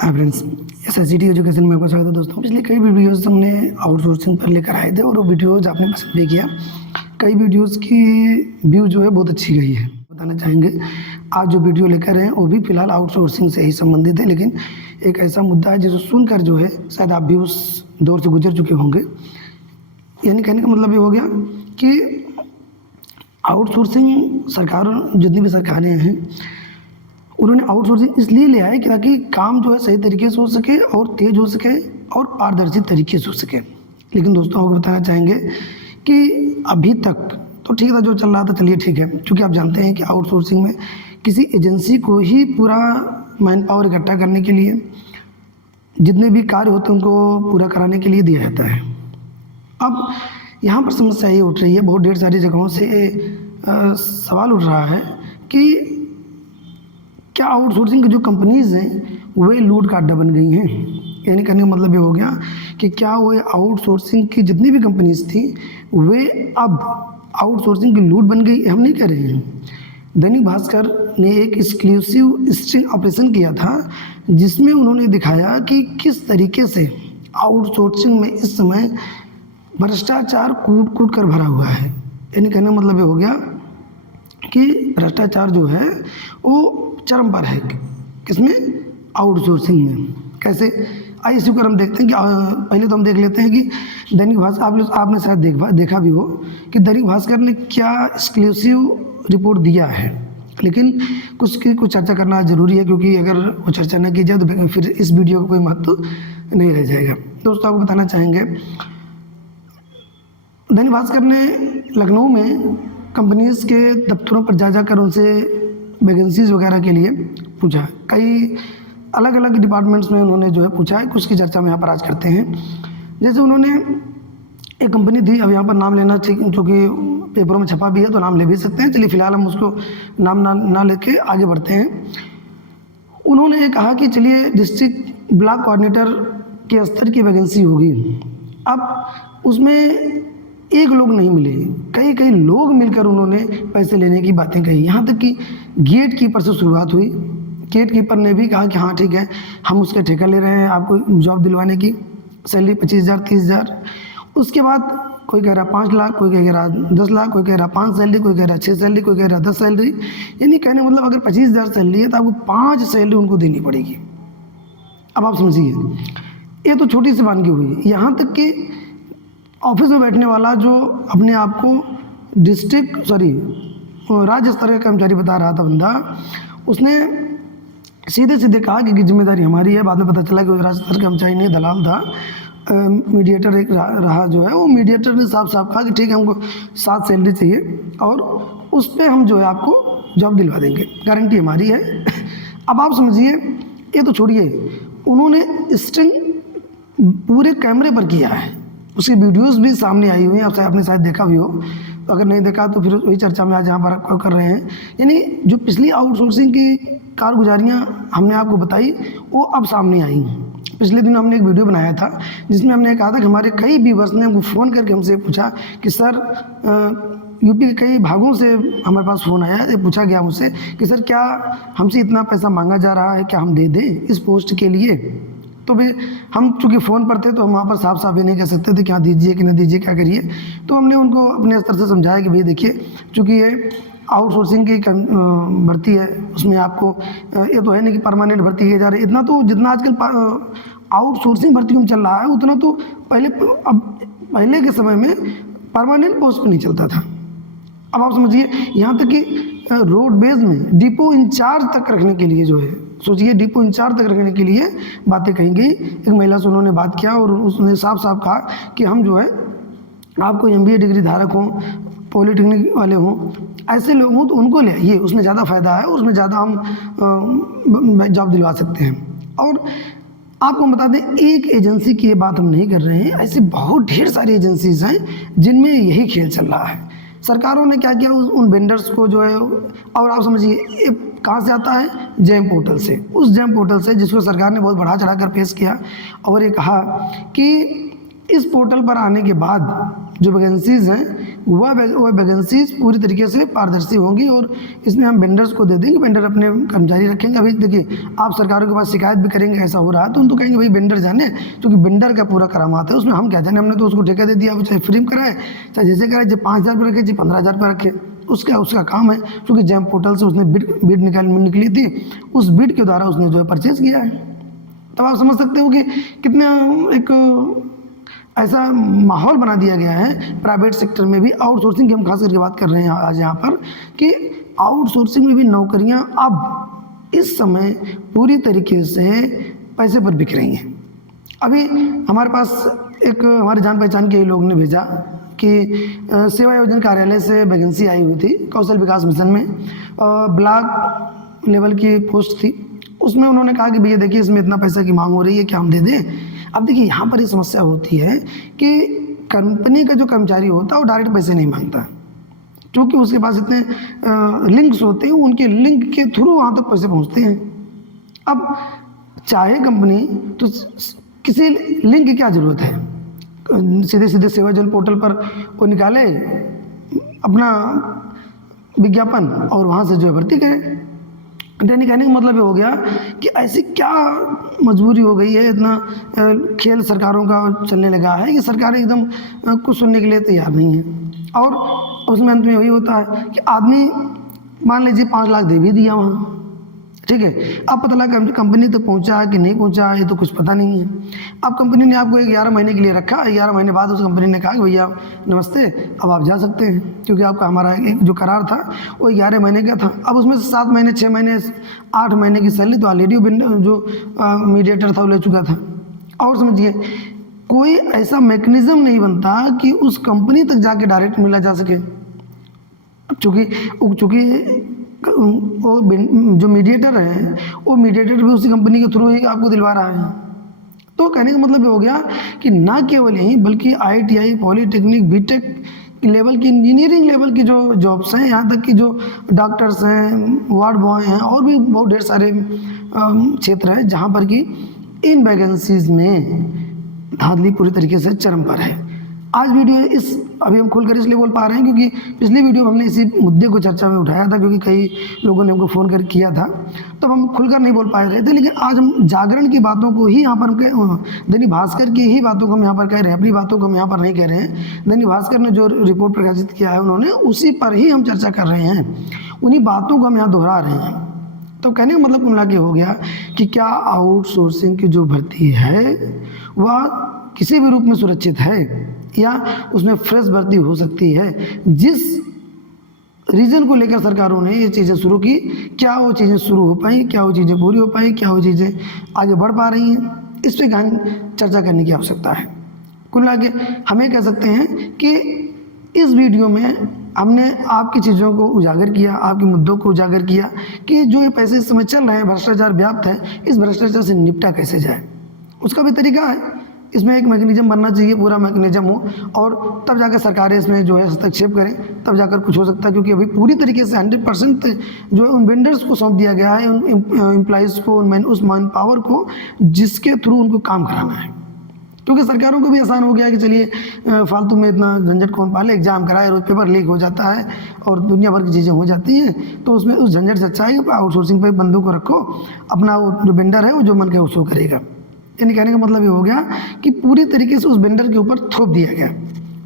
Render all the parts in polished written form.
हाँ friends, SSGT education में आपका स्वागत है दोस्तों। पिछले कई वीडियोस हमने आउटसोर्सिंग पर लेकर आए थे और वो वीडियोस आपने पसंद भी किया। कई वीडियोस की व्यू जो है बहुत अच्छी गई है। बताना चाहेंगे आज जो वीडियो लेकर हैं वो भी फिलहाल आउटसोर्सिंग से ही संबंधित है, लेकिन एक ऐसा मुद्दा है जिसे सुनकर जो है शायद आप भी उस दौर से गुजर चुके होंगे। यानी कहने का मतलब ये हो गया कि आउटसोर्सिंग सरकार, जितनी भी सरकारें हैं, उन्होंने आउटसोर्सिंग इसलिए ले आए कि ताकि काम जो है सही तरीके से हो सके और तेज़ हो सके और पारदर्शी तरीके से हो सके। लेकिन दोस्तों आपको बताना चाहेंगे कि अभी तक तो ठीक था, जो चल रहा था चलिए ठीक है, क्योंकि आप जानते हैं कि आउटसोर्सिंग में किसी एजेंसी को ही पूरा मैन पावर इकट्ठा करने के लिए, जितने भी कार्य होते हैं उनको पूरा कराने के लिए दिया जाता है। अब यहाँ पर समस्या ये उठ रही है, बहुत ढेर सारी जगहों से सवाल उठ रहा है कि क्या आउटसोर्सिंग की जो कंपनीज़ हैं वे लूट का अड्डा बन गई हैं। यानी कहने का मतलब ये हो गया कि क्या वो आउटसोर्सिंग की जितनी भी कंपनीज़ थी वे अब आउटसोर्सिंग की लूट बन गई, हम नहीं कह रहे हैं। दैनिक भास्कर ने एक एक्सक्लूसिव स्टिंग ऑपरेशन किया था जिसमें उन्होंने दिखाया कि किस तरीके से आउटसोर्सिंग में इस समय भ्रष्टाचार कूट कूट कर भरा हुआ है। यानी कहने का मतलब ये हो गया कि भ्रष्टाचार जो है वो चरम पर है। किसमें? आउटसोर्सिंग में। कैसे? आइए इसी पर हम देखते हैं कि पहले तो हम देख लेते हैं कि दैनिक भास्कर, आपने शायद देखा भी हो कि दैनिक भास्कर ने क्या एक्सक्लूसिव रिपोर्ट दिया है। लेकिन कुछ चर्चा करना ज़रूरी है, क्योंकि अगर वो चर्चा न की जाए तो फिर इस वीडियो का कोई महत्व नहीं रह जाएगा। दोस्तों आपको बताना चाहेंगे, दैनिक भास्कर ने लखनऊ में कंपनीज़ के दफ्तरों पर जाकर उनसे वैकेंसीज़ वगैरह के लिए पूछा। कई अलग अलग डिपार्टमेंट्स में उन्होंने जो है पूछा है, कुछ की चर्चा हम यहाँ पर आज करते हैं। जैसे उन्होंने एक कंपनी थी, अब यहाँ पर नाम लेना चाहिए क्योंकि पेपरों में छपा भी है तो नाम ले भी सकते हैं, चलिए फिलहाल हम उसको नाम ना लेके आगे बढ़ते हैं। उन्होंने ये कहा कि चलिए डिस्ट्रिक्ट ब्लॉक कोऑर्डिनेटर के स्तर की वैकेंसी होगी। अब उसमें एक लोग नहीं मिले, कई लोग मिलकर उन्होंने पैसे लेने की बातें कही। यहाँ तक कि गेट कीपर से शुरुआत हुई। गेट कीपर ने भी कहा कि हाँ ठीक है, हम उसके ठेका ले रहे हैं आपको जॉब दिलवाने की, सैलरी 25,000 30,000। उसके बाद कोई कह रहा 5 लाख, कोई कह रहा 10 लाख, कोई कह रहा 5 सैलरी, कोई कह रहा 6 सैलरी, कोई कह रहा 10 सैलरी। यानी कहने मतलब अगर 25,000 सैलरी है तो आपको 5 सैलरी उनको देनी पड़ेगी। अब आप समझिए, ये तो छोटी सी वानगी हुई। यहाँ तक कि ऑफिस में बैठने वाला जो अपने आप को राज्य स्तर का कर्मचारी बता रहा था बंदा, उसने सीधे कहा कि जिम्मेदारी हमारी है। बाद में पता चला कि राज्य स्तर का कर्मचारी नहीं, दलाल था, मीडिएटर एक रहा जो है, वो मीडिएटर ने साफ कहा कि ठीक है हमको 7 सैलरी चाहिए और उस पर हम जो है आपको जॉब दिलवा देंगे, गारंटी हमारी है। अब आप समझिए, ये तो छोड़िए, उन्होंने स्टिंग पूरे कैमरे पर किया है, उसकी वीडियोस भी सामने आई हुई हैं, आपने शायद देखा भी हो। तो अगर नहीं देखा तो फिर वही चर्चा में आज यहाँ पर कर रहे हैं। यानी जो पिछली आउटसोर्सिंग की कारगुजारियाँ हमने आपको बताई वो अब सामने आई। पिछले दिन हमने एक वीडियो बनाया था जिसमें हमने कहा था कि हमारे कई व्यूवर्स ने हमको फ़ोन करके हमसे पूछा कि सर, यूपी के कई भागों से हमारे पास फ़ोन आया, ये पूछा गया मुझसे कि सर क्या हमसे इतना पैसा मांगा जा रहा है, क्या हम दे दें इस पोस्ट के लिए। तो भाई हम चूँकि फ़ोन पर थे तो हम वहाँ पर साफ ये नहीं कह सकते थे कि हाँ दीजिए कि ना दीजिए, क्या करिए। तो हमने उनको अपने स्तर से समझाया कि भाई देखिए, चूँकि ये आउटसोर्सिंग की भर्ती है, उसमें आपको ये तो है नहीं कि परमानेंट भर्ती किए जा रही है। इतना तो जितना आजकल आउटसोर्सिंग भर्ती में चल रहा है उतना तो पहले के समय में परमानेंट पोस्ट पर नहीं चलता था। अब आप समझिए, यहाँ तक कि रोड बेस में डिपो इंचार्ज तक रखने के लिए जो है, सोचिए डिपो इंचार्ज तक रखने के लिए बातें कही गई। एक महिला से उन्होंने बात किया और उसने साफ कहा कि हम जो है आपको MBA डिग्री धारक हों, पॉलिटेक्निक वाले हों, ऐसे लोग हों तो उनको ले आइए, उसमें ज़्यादा फ़ायदा है, उसमें ज़्यादा हम जॉब दिलवा सकते हैं। और आपको बता दें, एक एजेंसी की ये बात हम नहीं कर रहे हैं, ऐसी बहुत ढेर सारी एजेंसीज़ हैं जिनमें यही खेल चल रहा है। सरकारों ने क्या किया, उन वेंडर्स को जो है, और आप समझिए कहाँ से आता है, जैम पोर्टल से। उस जैम पोर्टल से जिसको सरकार ने बहुत बढ़ा चढ़ा कर पेश किया और ये कहा कि इस पोर्टल पर आने के बाद जो वैकेंसीज़ हैं वह वैकेंसीज पूरी तरीके से पारदर्शी होंगी और इसमें हम वेंडर्स को दे देंगे, वेंडर अपने कर्मचारी रखेंगे। अभी देखिए आप सरकारों के पास शिकायत भी करेंगे ऐसा हो रहा है तो उन तो कहेंगे भाई वेंडर जाने, क्योंकि वेंडर का पूरा करामात है, उसमें हम क्या जाने, हमने तो उसको ठेका दे दिया, वो चाहे फ्री में कराए चाहे जैसे कराए, चाहे 5,000 पर रखे चाहे 15,000 पर रखे, उसका काम है। क्योंकि जैम पोर्टल से उसने बिड निकली थी, उस बिड के द्वारा उसने जो है परचेज किया है। तब आप समझ सकते हो कि कितना एक ऐसा माहौल बना दिया गया है प्राइवेट सेक्टर में भी। आउटसोर्सिंग की हम खास करके बात कर रहे हैं आज यहाँ पर कि आउटसोर्सिंग में भी नौकरियाँ अब इस समय पूरी तरीके से पैसे पर बिक रही हैं। अभी हमारे पास एक हमारे जान पहचान के ही लोग ने भेजा कि सेवा योजना कार्यालय से वैकेंसी आई हुई थी कौशल विकास मिशन में, ब्लॉक लेवल की पोस्ट थी। उसमें उन्होंने कहा कि भैया देखिए इसमें इतना पैसा की मांग हो रही है, क्या हम दे दें। अब देखिए यहाँ पर ये समस्या होती है कि कंपनी का जो कर्मचारी होता है वो डायरेक्ट पैसे नहीं मांगता, क्योंकि उसके पास इतने लिंक्स होते हैं, उनके लिंक के थ्रू वहाँ तक पैसे पहुँचते हैं। अब चाहे कंपनी तो किसी लिंक की क्या ज़रूरत है, सीधे सीधे सेवा जल पोर्टल पर वो निकाले अपना विज्ञापन और वहाँ से जो है भर्ती करे। कहने का मतलब ये हो गया कि ऐसी क्या मजबूरी हो गई है, इतना खेल सरकारों का चलने लगा है कि सरकारें एकदम कुछ सुनने के लिए तैयार नहीं है। और उसमें अंत में वही होता है कि आदमी मान लीजिए 5 लाख दे भी दिया वहाँ, ठीक है, अब पता लगा कंपनी तक पहुँचा है कि नहीं पहुँचा है, ये तो कुछ पता नहीं है। अब कंपनी ने आपको 11 महीने के लिए रखा, 11 महीने बाद उस कंपनी ने कहा कि भैया नमस्ते अब आप जा सकते हैं, क्योंकि आपका हमारा एक जो करार था वो 11 महीने का था। अब उसमें से 7 महीने 6 महीने 8 महीने की सैलरी तो ऑलरेडी जो मीडिएटर था वो ले चुका था। और समझिए कोई ऐसा मैकेनिज्म नहीं बनता कि उस कंपनी तक जाके डायरेक्ट मिला जा सके, चूँकि वो जो मीडिएटर है वो मीडिएटर भी उसी कंपनी के थ्रू ही आपको दिलवा रहा है। तो कहने का मतलब ये हो गया कि ना केवल यही बल्कि ITI पॉलीटेक्निक बीटेक लेवल की इंजीनियरिंग लेवल की जो जॉब्स हैं, यहाँ तक कि जो डॉक्टर्स हैं, वार्ड बॉय हैं और भी बहुत ढेर सारे क्षेत्र हैं जहाँ पर कि इन वैकेंसीज में धांधली पूरी तरीके से चरम पर है। आज वीडियो अभी हम खुलकर इसलिए बोल पा रहे हैं क्योंकि पिछली वीडियो में हमने इसी मुद्दे को चर्चा में उठाया था, क्योंकि कई लोगों ने हमको फ़ोन कर किया था, तो हम खुलकर नहीं बोल पाए रहे थे। लेकिन आज हम जागरण की बातों को ही यहाँ पर दैनिक भास्कर की ही बातों को हम यहाँ पर कह रहे हैं, अपनी बातों को हम यहाँ पर नहीं कह रहे हैं। दैनिक भास्कर ने जो रिपोर्ट प्रकाशित किया है उन्होंने उसी पर ही हम चर्चा कर रहे हैं, उन्हीं बातों को हम यहाँ दोहरा रहे हैं। तो कहने का मतलब कुल मिला के हो गया कि क्या आउटसोर्सिंग की जो भर्ती है वह किसी भी रूप में सुरक्षित है या उसमें फ्रेश भर्ती हो सकती है। जिस रीजन को लेकर सरकारों ने ये चीज़ें शुरू की, क्या वो चीज़ें शुरू हो पाई, क्या वो चीज़ें पूरी हो पाई, क्या वो चीज़ें आगे बढ़ पा रही हैं, इस पर गहन चर्चा करने की आवश्यकता है। कुल मिला के हमें कह सकते हैं कि इस वीडियो में हमने आपकी चीज़ों को उजागर किया, आपके मुद्दों को उजागर किया कि जो ये पैसे इस समय चल रहे हैं, भ्रष्टाचार व्याप्त है, इस भ्रष्टाचार से निपटा कैसे जाए, उसका भी तरीका है। इसमें एक मैकेनिज्म बनना चाहिए, पूरा मैकेनिज्म हो, और तब जाकर सरकारें इसमें जो है हस्तक्षेप करें, तब जाकर कुछ हो सकता है। क्योंकि अभी पूरी तरीके से 100% जो है उन वेंडर्स को सौंप दिया गया है, उन एम्प्लॉइज़ को, उस मैन पावर को जिसके थ्रू उनको काम कराना है। क्योंकि सरकारों को भी आसान हो गया कि चलिए फालतू में इतना झंझट कौन पाले, एग्जाम कराए, रोज पेपर लीक हो जाता है और दुनिया भर की चीज़ें हो जाती हैं, तो उसमें उस झंझट से अच्छा है आउटसोर्सिंग पे बंदों को रखो, अपना वो जो वेंडर है वो जो मन के उसको करेगा। यानी कहने का मतलब ये हो गया कि पूरी तरीके से उस वेंडर के ऊपर थोप दिया गया।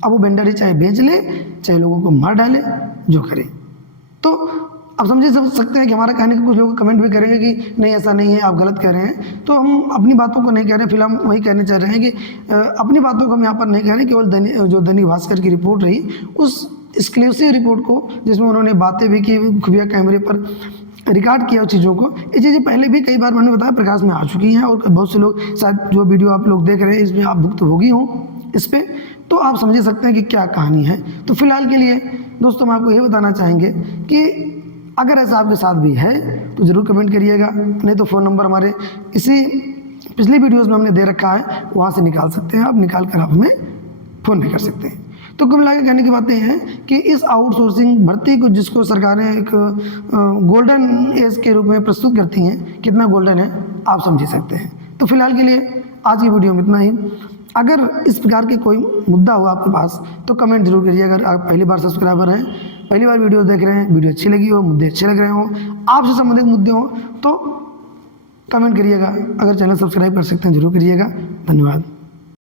अब वो वेंडर ही चाहे बेच ले, चाहे लोगों को मार डाले, जो करे। तो अब समझ सकते हैं कि हमारा कहने के कुछ लोग कमेंट भी करेंगे कि नहीं ऐसा नहीं है, आप गलत कह रहे हैं। तो हम अपनी बातों को नहीं कह रहे हैं, फिलहाल हम वही कहने चाह रहे हैं कि अपनी बातों को हम यहाँ पर नहीं कह रहे, केवल जो दैनिक भास्कर की रिपोर्ट रही उस एक्सक्लूसिव रिपोर्ट को, जिसमें उन्होंने बातें भी की, खुफिया कैमरे पर रिकॉर्ड किया उस चीज़ों को, ये चीज़ें पहले भी कई बार मैंने बताया प्रकाश में आ चुकी हैं, और बहुत से लोग शायद जो वीडियो आप लोग देख रहे हैं इसमें आप भुक्तभोगी हों इस पर, तो आप समझ सकते हैं कि क्या कहानी है। तो फिलहाल के लिए दोस्तों हम आपको ये बताना चाहेंगे कि अगर ऐसा आपके साथ भी है तो ज़रूर कमेंट करिएगा, नहीं तो फ़ोन नंबर हमारे इसी पिछली वीडियोज़ में हमने दे रखा है, वहाँ से निकाल सकते हैं, आप निकाल कर आप हमें फ़ोन भी कर सकते हैं। तो कुल मिला के कहने की बातें हैं कि इस आउटसोर्सिंग भर्ती को, जिसको सरकारें एक गोल्डन एज के रूप में प्रस्तुत करती हैं, कितना गोल्डन है आप समझ सकते हैं। तो फिलहाल के लिए आज की वीडियो में इतना ही। अगर इस प्रकार के कोई मुद्दा हो आपके पास तो कमेंट जरूर करिए। अगर आप पहली बार सब्सक्राइबर हैं, पहली बार वीडियो देख रहे हैं, वीडियो अच्छी लगी हो, मुद्दे अच्छे लग रहे हो, आपसे संबंधित मुद्दे हों तो कमेंट करिएगा। अगर चैनल सब्सक्राइब कर सकते हैं जरूर करिएगा। धन्यवाद।